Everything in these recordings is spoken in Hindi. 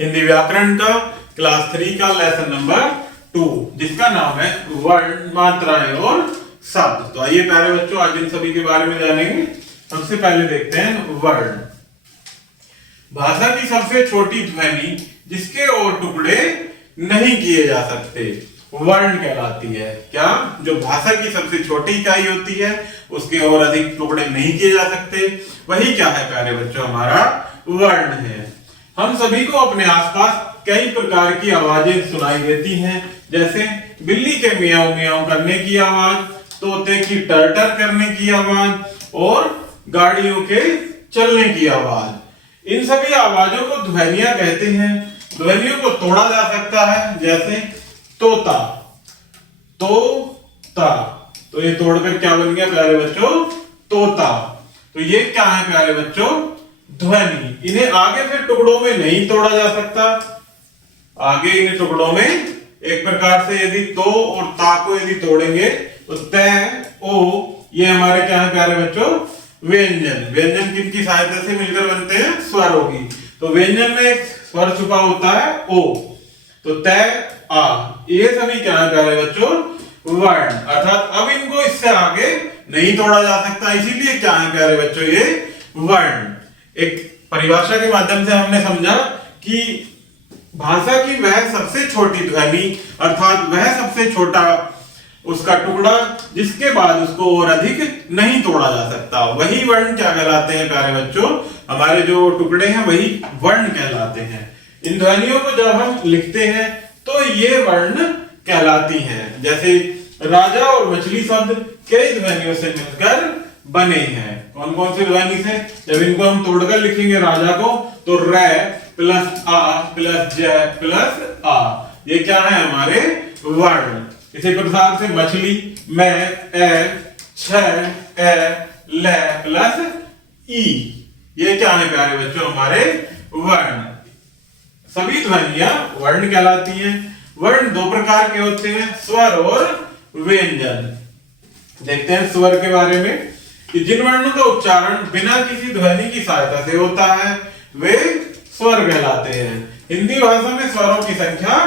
हिंदी व्याकरण का क्लास 3 का लेसन नंबर 2 जिसका नाम है वर्ण, मात्राएं और शब्द। तो आइए प्यारे बच्चों आज इन सभी के बारे में जानेंगे। सबसे पहले देखते हैं वर्ण। भाषा की सबसे छोटी ध्वनि जिसके और टुकड़े नहीं किए जा सकते वर्ण कहलाती है। क्या? जो भाषा की सबसे छोटी इकाई होती है उसके और अधिक टुकड़े नहीं किए जा सकते, वही क्या है प्यारे बच्चों? हमारा वर्ण है। हम सभी को अपने आसपास कई प्रकार की आवाजें सुनाई देती हैं, जैसे बिल्ली के मियाऊ मियाऊ करने की आवाज, तोते की टर टर करने की आवाज और गाड़ियों के चलने की आवाज। इन सभी आवाजों को ध्वनियां कहते हैं। ध्वनियों को तोड़ा जा सकता है, जैसे तोता, तोता, तो ये तोड़कर क्या बन गया प्यारे बच्चों? तोता। तो ये क्या है प्यारे बच्चों? ध्वनि। इन्हें आगे फिर टुकड़ों में नहीं तोड़ा जा सकता। आगे इन्हें टुकड़ों में एक प्रकार से यदि तो और ता को यदि तोड़ेंगे तो त, ओ, ये हमारे क्या है प्यारे बच्चों? व्यंजन। व्यंजन किनकी सहायता से मिलकर बनते हैं? स्वरों की। तो व्यंजन में एक स्वर छुपा होता है ओ, तो त, आ, ये सभी क्या है प्यारे बच्चों? वर्ण। अर्थात अब इनको इससे आगे नहीं तोड़ा जा सकता, इसीलिए क्या है प्यारे बच्चों? ये वर्ण। एक परिभाषा के माध्यम से हमने समझा कि भाषा की वह सबसे छोटी ध्वनि अर्थात वह सबसे छोटा उसका टुकड़ा जिसके बाद उसको और अधिक नहीं तोड़ा जा सकता, वही वर्ण क्या कहलाते हैं प्यारे बच्चों? हमारे जो टुकड़े हैं वही वर्ण कहलाते हैं। इन ध्वनियों को जब हम लिखते हैं तो ये वर्ण कहलाती हैं। जैसे राजा और मछली शब्द कई ध्वनियों से मिलकर बने हैं। कौन कौन सी ध्वनि से? जब इनको हम तोड़कर लिखेंगे राजा को तो र प्लस आ प्लस ज प्लस आ, ये क्या है? हमारे वर्ण। इसी प्रकार से मछली में ए छ ए ल प्लस ई, ये क्या है प्यारे बच्चों? हमारे वर्ण। सभी ध्वनियां वर्ण कहलाती हैं। वर्ण दो प्रकार के होते हैं, स्वर और व्यंजन। देखते हैं स्वर के बारे में कि जिन वर्णों का उच्चारण बिना किसी ध्वनि की सहायता से होता है वे स्वर कहलाते हैं। हिंदी भाषा में स्वरों की संख्या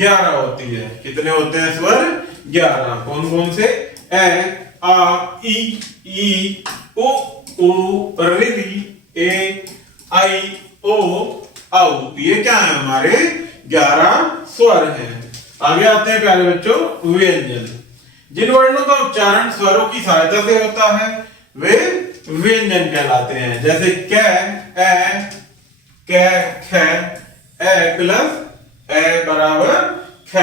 11 होती है। कितने होते हैं स्वर? 11। कौन कौन से? ए, आ, ई, उ, ऋ, ए, आई, ओ, औ। ये क्या है? हमारे 11 स्वर हैं। आगे आते हैं प्यारे बच्चों व्यंजन। जिन वर्णों का उच्चारण स्वरों की सहायता से होता है वे व्यंजन कहलाते हैं। जैसे क, ए, क, ख, ए प्लस ए बराबर ख।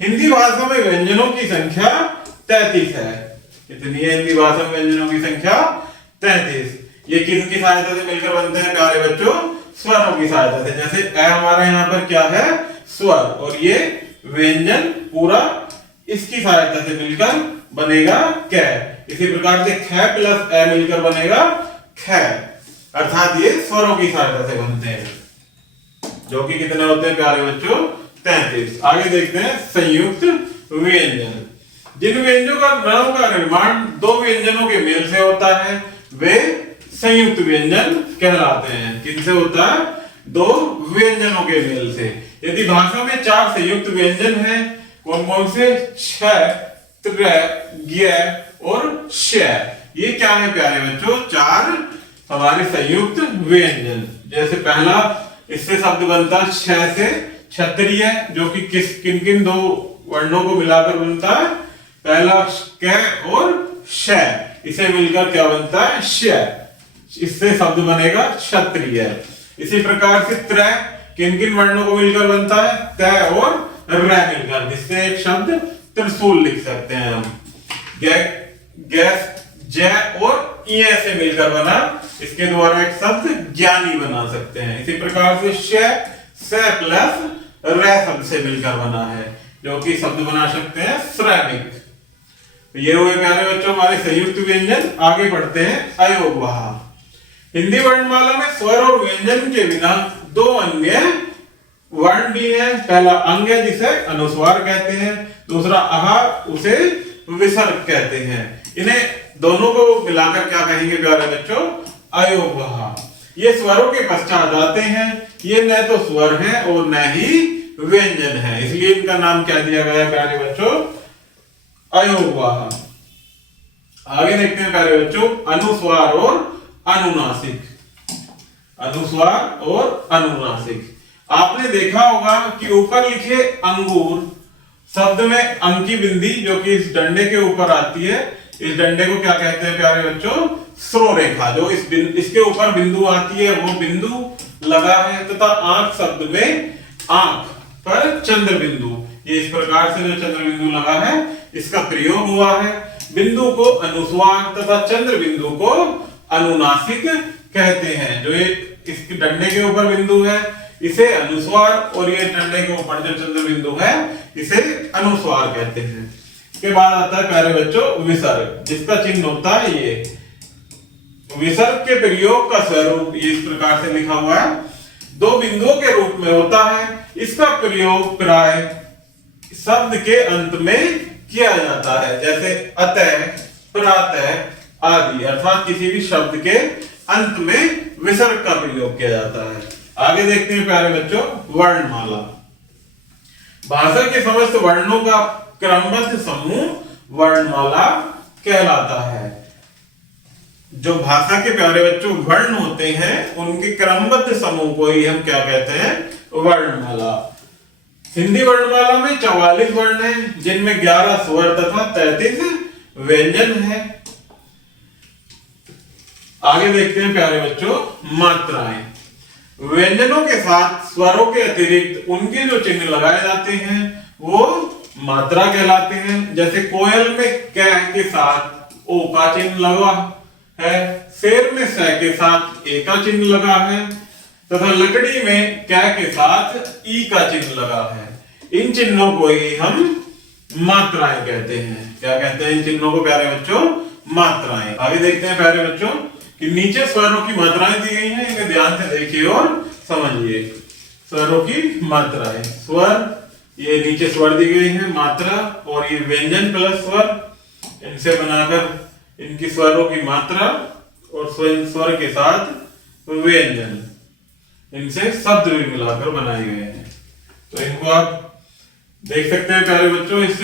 हिंदी भाषा में व्यंजनों की संख्या 33 है। कितनी है हिंदी भाषा में व्यंजनों की संख्या? 33। ये किसकी सहायता से मिलकर बनते हैं प्यारे बच्चों? स्वरों की सहायता से। जैसे ए हमारा यहाँ पर क्या है? स्वर, और ये व्यंजन पूरा इसकी सहायता से मिलकर बनेगा क। इसी प्रकार से ख प्लस ए मिलकर बनेगा ख, अर्थात ये स्वरों की सहायता से बनते हैं, जो कि कितने होते हैं प्यारे बच्चों? 33। आगे देखते हैं संयुक्त व्यंजन। जिन व्यंजनों का निर्माण दो व्यंजनों के मेल से होता है वे संयुक्त व्यंजन कहलाते हैं। किनसे होता है? दो व्यंजनों के मेल से। यदि भाषा में 4 संयुक्त व्यंजन हैं, कौन कौन से? छ, त्र, ज्ञ और श। ये क्या है प्यारे बच्चों? 4 हमारे संयुक्त व्यंजन। जैसे पहला इससे शब्द बनता है छ से क्षत्रिय, जो कि किन किन दो वर्णों को मिलाकर बनता है? पहला क और श, इसे मिलकर क्या बनता है? श। इससे शब्द बनेगा क्षत्रिय। इसी प्रकार से त्र किन किन वर्णों को मिलकर बनता है? त और र मिलकर, जिससे एक शब्द त्रिशूल लिख सकते हैं हम। गैस ज और इ से मिलकर बना, इसके द्वारा एक शब्द ज्ञानी बना सकते हैं। इसी प्रकार से श प्लस र शब्द से मिलकर बना है, जो कि शब्द बना सकते हैं श्रमिक। तो ये हुए प्यारे बच्चों हमारे संयुक्त व्यंजन। आगे बढ़ते हैं अयोगवाह। हिंदी वर्णमाला में स्वर और व्यंजन के बिना 2 अन्य वर्ण भी है। पहला अंग है जिसे अनुस्वार कहते हैं, दूसरा आहार उसे विसर्ग कहते हैं। इन्हें दोनों को मिलाकर क्या कहेंगे प्यारे बच्चों? अयोगवाह। ये स्वरों के पश्चात आते हैं। ये न तो स्वर है और न ही व्यंजन है, इसलिए इनका नाम क्या दिया गया प्यारे बच्चों, अयोगवाह। आगे देखते हैं प्यारे बच्चों, अनुस्वार और अनुनासिक। अनुस्वार और अनुनासिक, आपने देखा होगा कि ऊपर लिखे अंगूर शब्द में अंकी बिंदी जो कि इस डंडे के ऊपर आती है, इस डंडे को क्या कहते हैं प्यारे बच्चों, श्रोरेखा। जो इसके ऊपर बिंदु आती है वो बिंदु लगा है, तथा आंख शब्द में आंख पर चंद्र बिंदु, ये इस प्रकार से जो चंद्र बिंदु लगा है इसका प्रयोग हुआ है। बिंदु को अनुस्वार तथा चंद्र बिंदु को अनुनासिक कहते हैं। जो एक इसके डंडे के ऊपर बिंदु है इसे अनुस्वार, और ये डंडे के ऊपर जो चंद्र बिंदु है इसे अनुस्वार कहते हैं। इसके बाद आता है प्यारे बच्चों विसर्ग, जिसका चिन्ह होता है ये। विसर्ग के प्रयोग का स्वरूप इस प्रकार से लिखा हुआ है, दो बिंदुओं के रूप में होता है। इसका प्रयोग प्राय शब्द के अंत में किया जाता है, जैसे अतः, प्रातः आदि, अर्थात किसी भी शब्द के अंत में विसर्ग का प्रयोग किया जाता है। आगे देखते हैं प्यारे बच्चों वर्णमाला। भाषा के समस्त वर्णों का क्रमबद्ध समूह वर्णमाला कहलाता है। जो भाषा के प्यारे बच्चों वर्ण होते हैं उनके क्रमबद्ध समूह को ही हम क्या कहते हैं, वर्णमाला। हिंदी वर्णमाला में 44 वर्ण हैं, जिनमें 11 स्वर तथा 33 व्यंजन है। आगे देखते हैं प्यारे बच्चों मात्राएं। व्यंजनों के साथ स्वरों के अतिरिक्त उनके जो चिन्ह लगाए जाते हैं वो मात्रा कहलाते हैं। जैसे कोयल में क के साथ ओ का चिन्ह लगा है, शेर में स के साथ ए का चिन्ह लगा है, तथा लकड़ी में क के साथ ई का चिन्ह लगा है। इन चिन्हों को ही हम मात्राएं कहते हैं। क्या कहते हैं इन चिन्हों को प्यारे बच्चों, मात्राएं। आगे देखते हैं प्यारे बच्चों कि नीचे स्वरों की मात्राएं दी गई हैं, इन्हें ध्यान से देखिए और समझिए। स्वरों की मात्राएं, स्वर, ये नीचे स्वर दी गई है मात्रा, और ये व्यंजन प्लस स्वर, इनसे बनाकर इनकी स्वरों की मात्रा और स्वर के साथ व्यंजन, इनसे शब्द भी मिलाकर बनाए गए हैं। तो इनको आप देख सकते हैं प्यारे बच्चों, इस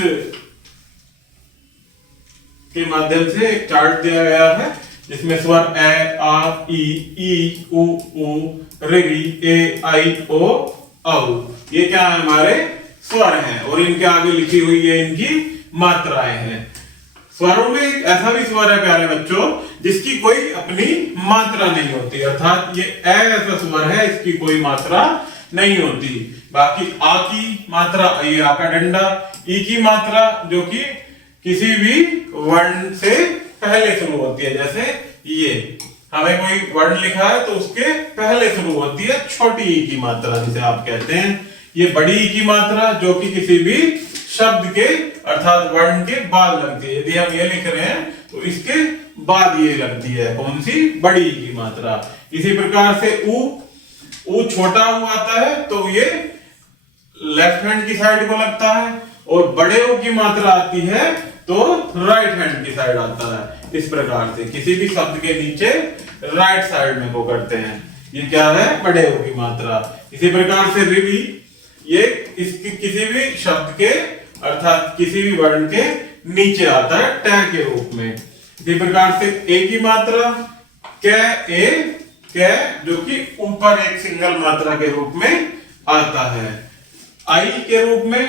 के माध्यम से एक चार्ट दिया गया है जिसमें स्वर ए, आ, ई, उ, ऋ, ए, आई, ओ, औ, ये क्या है हमारे स्वर हैं, और इनके आगे लिखी हुई है इनकी मात्राएं हैं। स्वरों में एक ऐसा भी स्वर है प्यारे बच्चों जिसकी कोई अपनी मात्रा नहीं होती, अर्थात ये ए ऐसा स्वर है इसकी कोई मात्रा नहीं होती। बाकी आ की मात्रा, ये आ का डंडा, ई की मात्रा जो कि किसी भी वर्ण से पहले शुरू होती है, जैसे ये हमें कोई वर्ण लिखा है तो उसके पहले शुरू होती है छोटी ई की मात्रा जिसे आप कहते हैं। ये बड़ी ई की मात्रा जो कि किसी भी शब्द के अर्थात वर्ण के बाद लगती है। यदि हम ये लिख रहे हैं तो इसके बाद ये लगती है, कौन सी, बड़ी ई की मात्रा। इसी प्रकार से ऊ छोटा ऊ आता है तो ये लेफ्ट हैंड की साइड को लगता है, और बड़े ऊ की मात्रा आती है तो राइट हैंड की साइड आता है। इस प्रकार से किसी भी शब्द के नीचे राइट साइड में को करते हैं, ये क्या है, बड़े ऊ की मात्रा। इसी प्रकार से ऋ, ये इसकी किसी भी शब्द के अर्थात किसी भी वर्ण के नीचे आता है ट के रूप में। इसी प्रकार से ए की मात्रा क, ए, क, जो कि ऊपर एक सिंगल मात्रा के रूप में आता है। आई के रूप में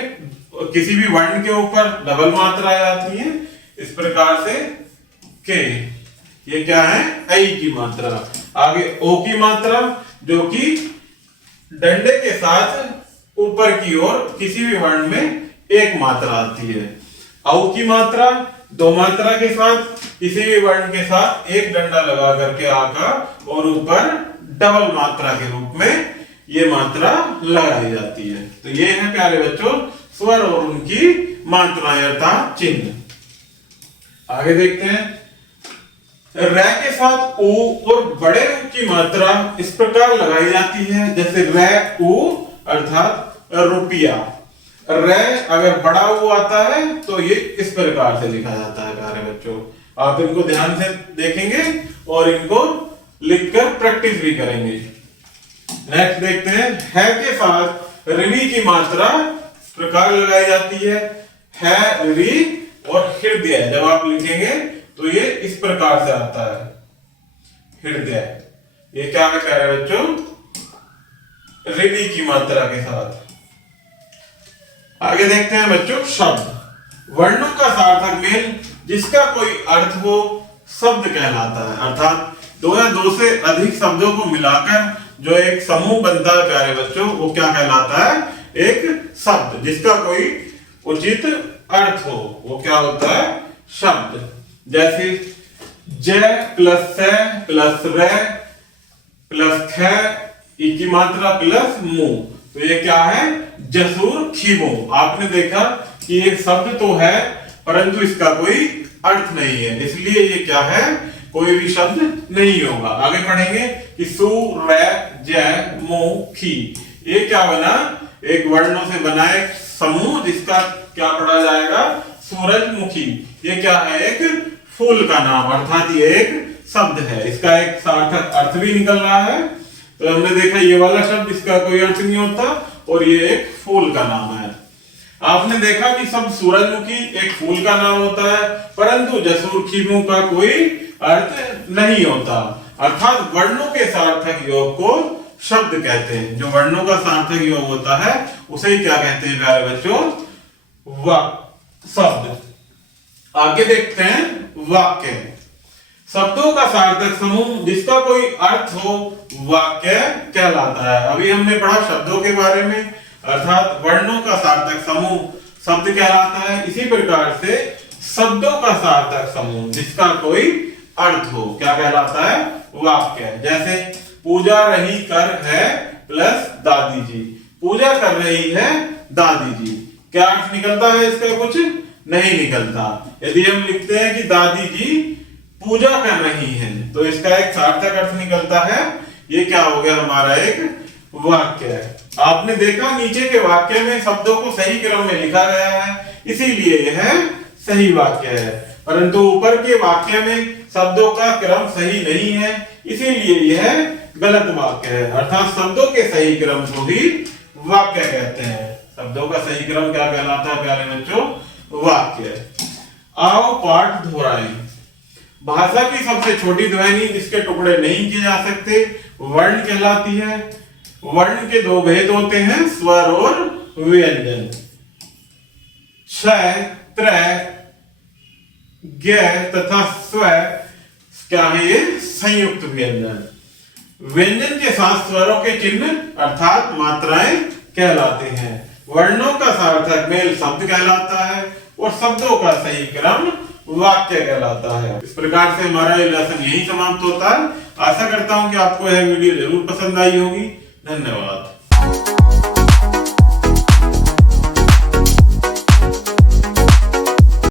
किसी भी वर्ण के ऊपर डबल मात्राएं आती हैं। इस प्रकार से के, ये क्या है, आई की मात्रा। आगे ओ की मात्रा जो कि डंडे के साथ ऊपर की ओर किसी भी वर्ण में एक मात्रा आती है। औ की मात्रा दो मात्रा के साथ किसी भी वर्ण के साथ एक डंडा लगा करके आ का और ऊपर डबल मात्रा के रूप में ये मात्रा लगाई जाती है। तो ये है प्यारे बच्चों स्वर और उनकी मात्राएं अर्थात चिन्ह। आगे देखते हैं, र के साथ उ और बड़े ऊ की मात्रा इस प्रकार लगाई जाती है, जैसे र उ अर्थात रुपया। र अगर बड़ा ऊ आता है तो ये इस प्रकार से लिखा जाता है प्यारे बच्चों। आप इनको ध्यान से देखेंगे और इनको लिखकर प्रैक्टिस भी करेंगे। नेक्स्ट देखते हैं, है के साथ ऋणी की मात्रा इस प्रकार लगाई जाती है ऋणी और हृदय जब आप लिखेंगे तो ये इस प्रकार से आता है, हृदय। ये क्या है प्यारे बच्चों, ऋणी की मात्रा के साथ। आगे देखते हैं बच्चों, शब्द। वर्णों का सार्थक मेल जिसका कोई अर्थ हो शब्द कहलाता है। अर्थात दो या दो से अधिक शब्दों को मिलाकर जो एक समूह बनता है प्यारे बच्चों, वो क्या कहलाता है, एक शब्द जिसका कोई उचित अर्थ हो, वो क्या होता है, शब्द। जैसे जय प्लस से प्लस रे प्लस ख ई की मात्रा प्लस मु, तो ये क्या है, जसूर खीमो। आपने देखा कि ये शब्द तो है परंतु इसका कोई अर्थ नहीं है, इसलिए ये क्या है, कोई भी शब्द नहीं होगा। आगे पढ़ेंगे कि सु रे जय मो खी, ये क्या बना, एक वर्णों से बना एक समूह जिसका क्या पढ़ा जाएगा, सूरजमुखी। ये क्या है, एक फूल का नाम, अर्थात ये एक शब्द है, इसका एक सार्थक अर्थ भी निकल रहा है। तो हमने देखा ये वाला शब्द इसका कोई अर्थ नहीं होता और ये एक फूल का नाम है। आपने देखा कि शब्द सूरजमुखी एक फूल का नाम होता है परंतु जसूर खीमू का कोई अर्थ नहीं होता। अर्थात वर्णों के सार्थक योग को शब्द कहते हैं। जो वर्णों का सार्थक योग होता है उसे ही क्या कहते हैं प्यारे बच्चों, शब्द। आगे देखते हैं वाक्य। शब्दों का सार्थक समूह जिसका कोई अर्थ हो वाक्य कहलाता है। अभी हमने पढ़ा शब्दों के बारे में, अर्थात वर्णों का सार्थक समूह शब्द कहलाता है। इसी प्रकार से शब्दों का सार्थक समूह जिसका कोई अर्थ हो क्या कहलाता है, वाक्य। जैसे पूजा रही कर है प्लस दादी जी, पूजा कर रही है दादी जी, क्या अर्थ निकलता है इसका, कुछ नहीं निकलता। यदि हम लिखते हैं कि दादी जी पूजा कर रही हैं तो इसका एक सार्थक अर्थ निकलता है, ये क्या हो गया, हमारा एक वाक्य है। आपने देखा नीचे के वाक्य में शब्दों को सही क्रम में लिखा गया है, इसीलिए यह सही वाक्य है। परंतु ऊपर के वाक्य में शब्दों का क्रम सही नहीं है, इसीलिए यह गलत वाक्य है। अर्थात शब्दों के सही क्रम को ही वाक्य कहते हैं। शब्दों का सही क्रम क्या कहलाता है प्यारे बच्चों, वाक्य। आओ पाठ दोहराएं। भाषा की सबसे छोटी ध्वनि जिसके टुकड़े नहीं किए जा सकते वर्ण कहलाती है। वर्ण के दो भेद होते हैं, स्वर और व्यंजन। क्षय त्रय ज्ञ तथा स्व क्या है, ये संयुक्त व्यंजन। व्यंजन के साथ स्वरों के चिन्ह अर्थात मात्राएं कहलाते हैं। वर्णों का सार्थक मेल शब्द कहलाता है और शब्दों का सही क्रम वाक्य कहलाता है। इस प्रकार से हमारा ये लेसन यही समाप्त होता है। आशा करता हूं कि आपको यह वीडियो जरूर पसंद आई होगी। धन्यवाद।